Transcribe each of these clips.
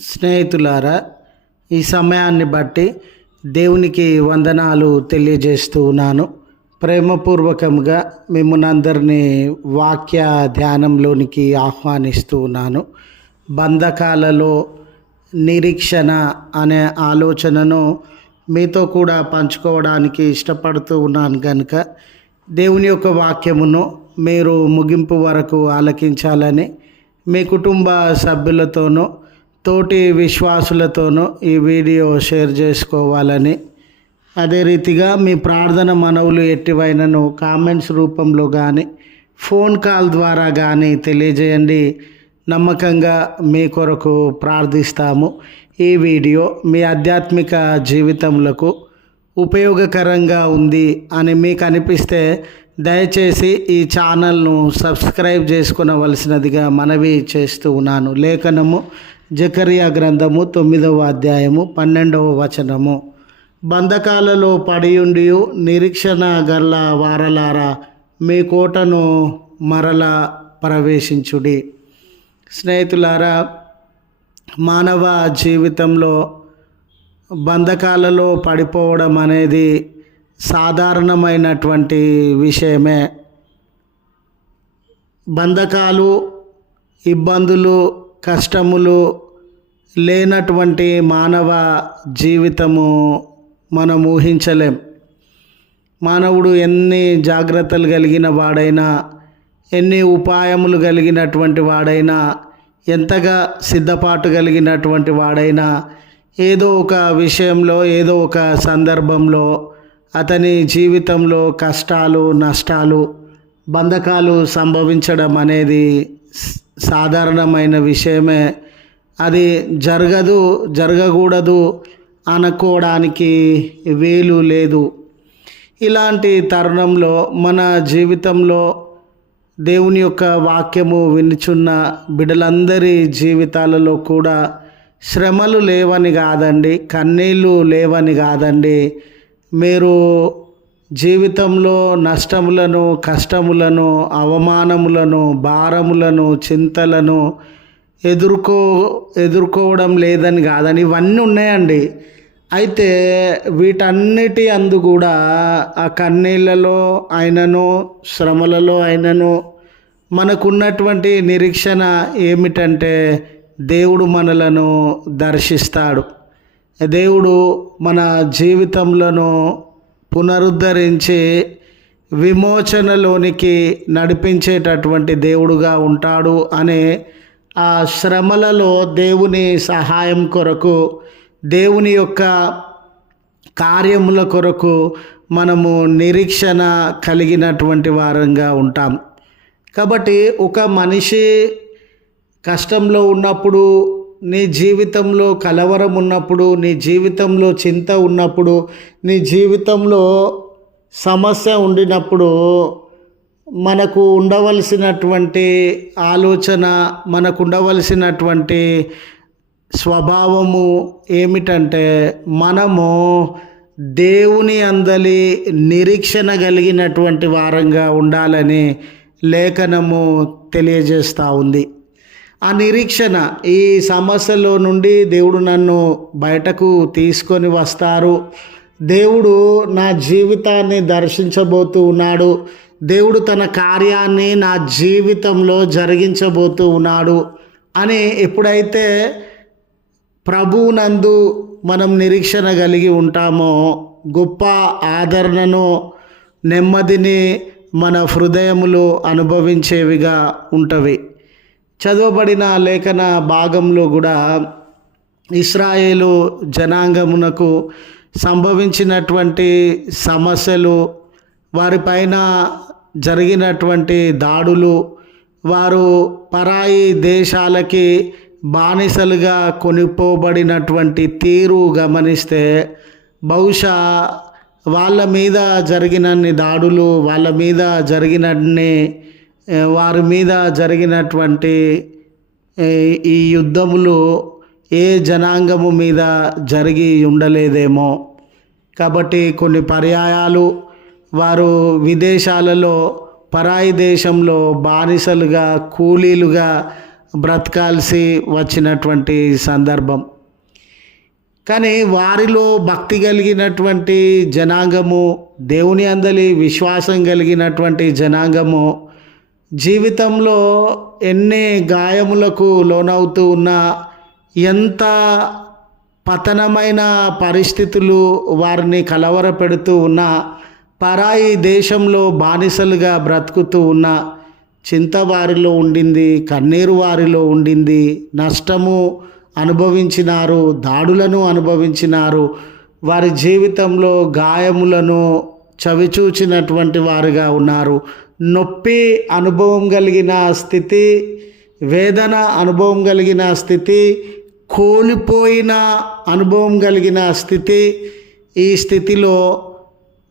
స్నేహితులారా ఈ సమయాన్ని బట్టి దేవునికి వందనాలు తెలియజేస్తూ ఉన్నాను. ప్రేమపూర్వకంగా మిమ్మల్ని అందరినీ వాక్య ధ్యానంలోనికి ఆహ్వానిస్తూ ఉన్నాను. బంధకాలలో నిరీక్షణ అనే ఆలోచనను మీతో కూడా పంచుకోవడానికి ఇష్టపడుతూ ఉన్నాను కనుక దేవుని యొక్క వాక్యమును మీరు ముగింపు వరకు ఆలకించాలని మీ కుటుంబ సభ్యులతోనూ తోటి విశ్వాసులతోనూ ఈ వీడియో షేర్ చేసుకోవాలని అదే రీతిగా మీ ప్రార్థన మనవులు ఎట్టివైనను కామెంట్స్ రూపంలో కానీ ఫోన్ కాల్ ద్వారా కానీ తెలియజేయండి. నమ్మకంగా మీ కొరకు ప్రార్థిస్తాము. ఈ వీడియో మీ ఆధ్యాత్మిక జీవితములకు ఉపయోగకరంగా ఉంది అని మీకు అనిపిస్తే దయచేసి ఈ ఛానల్ను సబ్స్క్రైబ్ చేసుకునవలసినదిగా మనవి చేస్తూ ఉన్నాను. లేఖనము జకరియా గ్రంథము తొమ్మిదవ అధ్యాయము పన్నెండవ వచనము. బంధకాలలో పడియుండి నిరీక్షణ గల్ల వారలారా మీ కోటను మరల ప్రవేశించుడి. స్నేహితులారా మానవ జీవితంలో బంధకాలలో పడిపోవడం అనేది సాధారణమైనటువంటి విషయమే. బంధకాలు ఇబ్బందులు కష్టములు లేనటువంటి మానవ జీవితము మనం ఊహించలేం. మానవుడు ఎన్ని జాగ్రత్తలు కలిగిన వాడైనా ఎన్ని ఉపాయములు కలిగినటువంటి వాడైనా ఎంతగా సిద్ధపాటు కలిగినటువంటి వాడైనా ఏదో ఒక విషయంలో ఏదో ఒక సందర్భంలో అతని జీవితంలో కష్టాలు నష్టాలు బంధకాలు సంభవించడం అనేది సాధారణమైన విషయమే. అది జరగదు జరగకూడదు అనుకోవడానికి వీలు లేదు. ఇలాంటి తరుణంలో మన జీవితంలో దేవుని యొక్క వాక్యము వినుచున్న బిడ్డలందరి జీవితాలలో కూడా శ్రమలు లేవని కాదండి కన్నీళ్ళు లేవని కాదండి. మీరు జీవితంలో నష్టములను కష్టములను అవమానములను భారములను చింతలను ఎదుర్కో ఎదుర్కోవడం లేదని కాదని ఇవన్నీ ఉన్నాయండి. అయితే వీటన్నిటి అందు కూడా ఆ కన్నీళ్ళలో అయినను శ్రమలలో అయినను మనకున్నటువంటి నిరీక్షణ ఏమిటంటే దేవుడు మనలను దర్శిస్తాడు. దేవుడు మన జీవితంలోనూ పునరుద్ధరించి విమోచనలోనికి నడిపించేటటువంటి దేవుడుగా ఉంటాడు అనే ఆ శ్రమలలో దేవుని సహాయం కొరకు దేవుని యొక్క కార్యముల కొరకు మనము నిరీక్షణ కలిగినటువంటి వారంగా ఉంటాం. కాబట్టి ఒక మనిషి కష్టంలో ఉన్నప్పుడు నీ జీవితంలో కలవరం ఉన్నప్పుడు నీ జీవితంలో చింత ఉన్నప్పుడు నీ జీవితంలో సమస్య ఉండినప్పుడు మనకు ఉండవలసినటువంటి ఆలోచన మనకు ఉండవలసినటువంటి స్వభావము ఏమిటంటే మనము దేవుని అందలి నిరీక్షణ కలిగినటువంటి వారంగా ఉండాలని లేఖనము తెలియజేస్తూ ఉంది. ఆ నిరీక్షణ ఈ సమస్యలో నుండి దేవుడు నన్ను బయటకు తీసుకొని వస్తారు. దేవుడు నా జీవితాన్ని దర్శించబోతూ ఉన్నాడు. దేవుడు తన కార్యాన్ని నా జీవితంలో జరిగించబోతూ ఉన్నాడు అని ఎప్పుడైతే ప్రభువునందు మనం నిరీక్షణ కలిగి ఉంటామో గొప్ప ఆదరణను నెమ్మదిని మన హృదయములు అనుభవించేవిగా ఉంటవి. చదవబడిన లేఖన భాగంలో కూడా ఇస్రాయేలు జనాంగమునకు సంభవించినటువంటి సమస్యలు వారిపైన జరిగినటువంటి దాడులు వారు పరాయి దేశాలకి బానిసలుగా కొనిపోబడినటువంటి తీరు గమనిస్తే బహుశా వాళ్ళ మీద జరిగినన్ని దాడులు వాళ్ళ మీద జరిగినన్ని వారి మీద జరిగినటువంటి ఈ యుద్ధములు ఏ జనాంగము మీద జరిగి ఉండలేదేమో. కాబట్టి కొన్ని పర్యాయాలు వారు విదేశాలలో పరాయి దేశంలో బానిసలుగా కూలీలుగా బ్రతకాల్సి వచ్చినటువంటి సందర్భం. కానీ వారిలో భక్తి కలిగినటువంటి జనాంగము దేవుని అందలి విశ్వాసం కలిగినటువంటి జనాంగము జీవితంలో ఎన్ని గాయములకు లోనవుతూ ఉన్నా ఎంత పతనమైన పరిస్థితులు వారిని కలవరపెడుతూ ఉన్నా పరాయి దేశంలో బానిసలుగా బ్రతుకుతూ ఉన్న చింత వారిలో ఉండింది కన్నీరు వారిలో ఉండింది నష్టము అనుభవించినారు దాడులను అనుభవించినారు వారి జీవితంలో గాయములను చవిచూచినటువంటి వారుగా ఉన్నారు. నొప్పి అనుభవం కలిగిన స్థితి వేదన అనుభవం కలిగిన స్థితి కోల్పోయిన అనుభవం కలిగిన స్థితి. ఈ స్థితిలో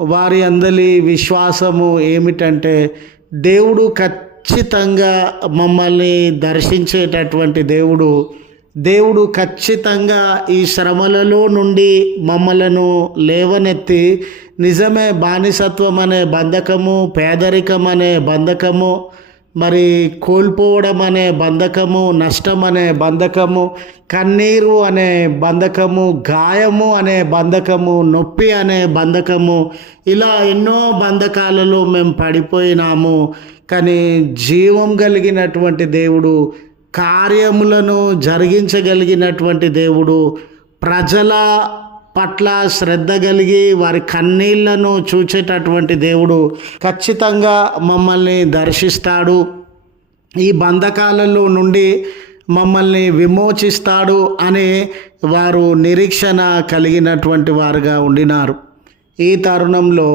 వారి అందరి విశ్వాసము ఏమిటంటే దేవుడు ఖచ్చితంగా మమ్మల్ని దర్శించేటటువంటి దేవుడు దేవుడు ఖచ్చితంగా ఈ శ్రమలలో నుండి మమ్మలను లేవనెత్తి నిజమే బానిసత్వం అనే బంధకము పేదరికం అనే బంధకము మరి కోల్పోవడం అనే బంధకము నష్టం అనే బంధకము కన్నీరు అనే బంధకము గాయము అనే బంధకము నొప్పి అనే బంధకము ఇలా ఎన్నో బంధకాలలో మేము పడిపోయినాము. కానీ జీవం కలిగినటువంటి దేవుడు కార్యములను జరిగించగలిగినటువంటి దేవుడు ప్రజల పట్ల శ్రద్ధ కలిగి వారి కన్నీళ్ళను చూచేటటువంటి దేవుడు ఖచ్చితంగా మమ్మల్ని దర్శిస్తాడు. ఈ బంధకాలలో నుండి మమ్మల్ని విమోచిస్తాడు అనే వారు నిరీక్షణ కలిగినటువంటి వారుగా ఉండినారు. ఈ తరుణంలో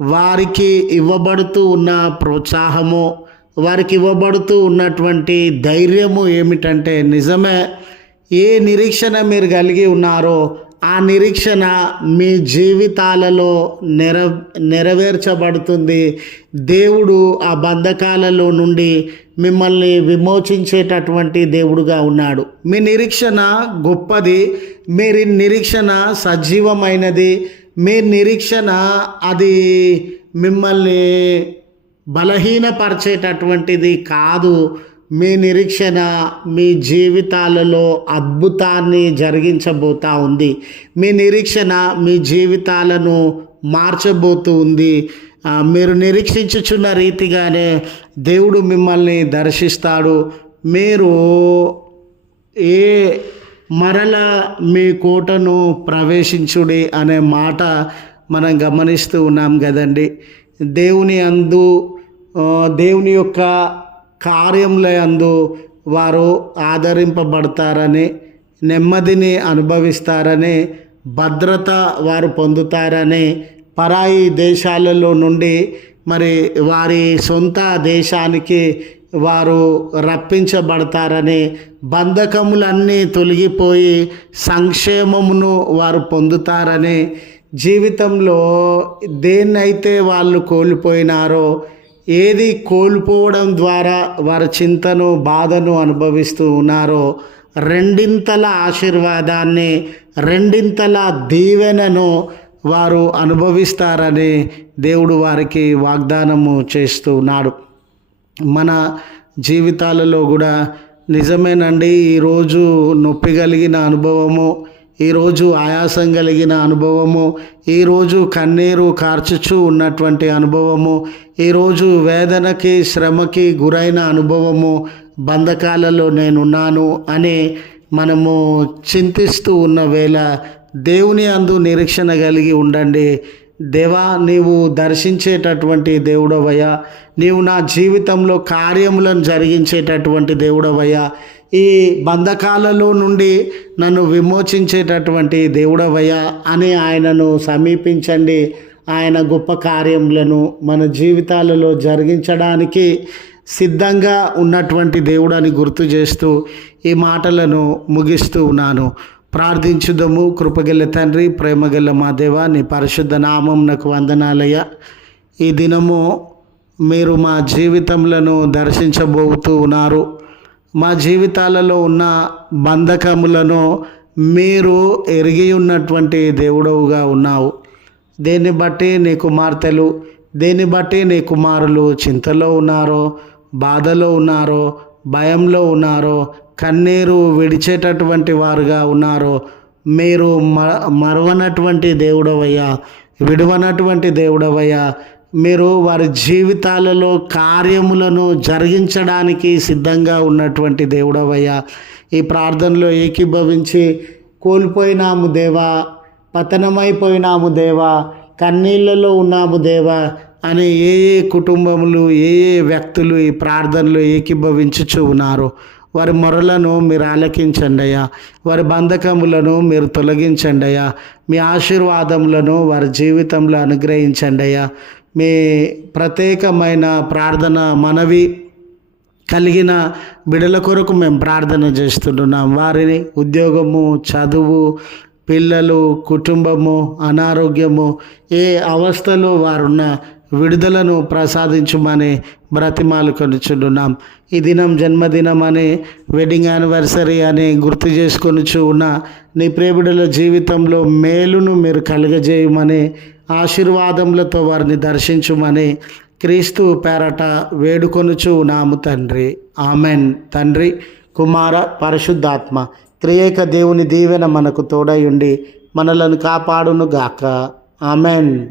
వారికి ఇవ్వబడుతూ ఉన్న ప్రోత్సాహము వారికి ఇవ్వబడుతూ ఉన్నటువంటి ధైర్యము ఏమిటంటే నిజమే ఏ నిరీక్షణ మీరు కలిగి ఉన్నారో ఆ నిరీక్షణ మీ జీవితాలలో నెర నెరవేర్చబడుతుంది. దేవుడు ఆ బంధకాలలో నుండి మిమ్మల్ని విమోచించేటటువంటి దేవుడుగా ఉన్నాడు. మీ నిరీక్షణ గొప్పది మీరు నిరీక్షణ సజీవమైనది మీ నిరీక్షణ అది మిమ్మల్ని బలహీనపరిచేటటువంటిది కాదు. మీ నిరీక్షణ మీ జీవితాలలో అద్భుతాన్ని జరిగించబోతా ఉంది. మీ నిరీక్షణ మీ జీవితాలను మార్చబోతూ ఉంది. మీరు నిరీక్షించుచున్న రీతిగానే దేవుడు మిమ్మల్ని దర్శిస్తాడు. మీరు ఏ మరల మీ కోటను ప్రవేశించుడి అనే మాట మనం గమనిస్తూ ఉన్నాం కదండి. దేవుని అందు దేవుని యొక్క కార్యముల అందు వారు ఆదరింపబడతారని నెమ్మదిని అనుభవిస్తారని భద్రత వారు పొందుతారని పరాయి దేశాలలో నుండి మరి వారి సొంత దేశానికి వారు రప్పించబడతారని బంధకములన్నీ తొలగిపోయి సంక్షేమమును వారు పొందుతారని జీవితంలో దేన్నైతే వాళ్ళు కోల్పోయినారో ఏది కోల్పోవడం ద్వారా వారి చింతను బాధను అనుభవిస్తూ ఉన్నారో రెండింతల ఆశీర్వాదాన్ని రెండింతల దీవెనను వారు అనుభవిస్తారని దేవుడు వారికి వాగ్దానము చేస్తూ ఉన్నాడు. మన జీవితాలలో కూడా నిజమేనండి ఈరోజు నొప్పి కలిగిన అనుభవము ఈరోజు ఆయాసం కలిగిన అనుభవము ఈరోజు కన్నీరు కార్చుచు ఉన్నటువంటి అనుభవము ఈరోజు వేదనకి శ్రమకి గురైన అనుభవము బంధకాలలో నేనున్నాను అని మనము చింతిస్తూ ఉన్న వేళ దేవుని అందు నిరీక్షణ కలిగి ఉండండి. దేవా నీవు దర్శించేటటువంటి దేవుడవయ్యా. నీవు నా జీవితంలో కార్యములను జరిగించేటటువంటి దేవుడవయ్యా. ఈ బంధకాలలో నుండి నన్ను విమోచించేటటువంటి దేవుడవయ్యా అని ఆయనను సమీపించండి. ఆయన గొప్ప కార్యములను మన జీవితాలలో జరిగించడానికి సిద్ధంగా ఉన్నటువంటి దేవుడని గుర్తు చేస్తూ ఈ మాటలను ముగిస్తూ ఉన్నాను. ప్రార్థించుదము. కృపగల తండ్రి ప్రేమగల మా దేవ నీ పరిశుద్ధ నామం నాకు వందనాలయ్య. ఈ దినము మీరు మా జీవితంలో దర్శించబోతూ ఉన్నారు. మా జీవితాలలో ఉన్న బంధకములను మీరు ఎరిగి ఉన్నటువంటి దేవుడవుగా ఉన్నావు. దేన్ని బట్టి నీ కుమార్తెలు దేన్ని బట్టి నీ కుమారులు చింతలో ఉన్నారో బాధలో ఉన్నారో భయంలో ఉన్నారో కన్నీరు విడిచేటటువంటి వారుగా ఉన్నారో మీరు మ మరవనటువంటి దేవుడవయ్యా విడవనటువంటి దేవుడవయ్యా మీరు వారి జీవితాలలో కార్యములను జరిగించడానికి సిద్ధంగా ఉన్నటువంటి దేవుడవయ్యా. ఈ ప్రార్థనలో ఏకీభవించి కోల్పోయినాము దేవా పతనమైపోయినాము దేవా కన్నీళ్ళలో ఉన్నాము దేవా అని ఏ ఏ కుటుంబములు ఏ ఏ వ్యక్తులు ఈ ప్రార్థనలో ఏకీభవించుచు ఉన్నారు. వారి మొరలను మీరు ఆలకించండి అయ్యా. వారి బంధకములను మీరు తొలగించండి అయ్యా. మీ ఆశీర్వాదములను వారి జీవితంలో అనుగ్రహించండి అయ్యా. మీ ప్రత్యేకమైన ప్రార్థన మనవి కలిగిన బిడల కొరకు మేము ప్రార్థన చేస్తుంటున్నాం. వారిని ఉద్యోగము చదువు పిల్లలు కుటుంబము అనారోగ్యము ఏ అవస్థలో వారున్న విడుదలను ప్రసాదించమని బ్రతిమాలు కొనుచుంటున్నాం ఈ దినం జన్మదినం అని వెడ్డింగ్ యానివర్సరీ అని గుర్తు చేసుకొనుచు ఉన్న నీ ప్రేమిడుల జీవితంలో మేలును మీరు కలుగజేయమని ఆశీర్వాదములతో వారిని దర్శించుమని క్రీస్తు పేరట వేడుకొనుచు నాము తండ్రి. ఆమెన్. తండ్రి కుమార పరిశుద్ధాత్మ త్రియేక దేవుని దీవెన మనకు తోడై ఉండి మనలను కాపాడును గాక ఆమెన్.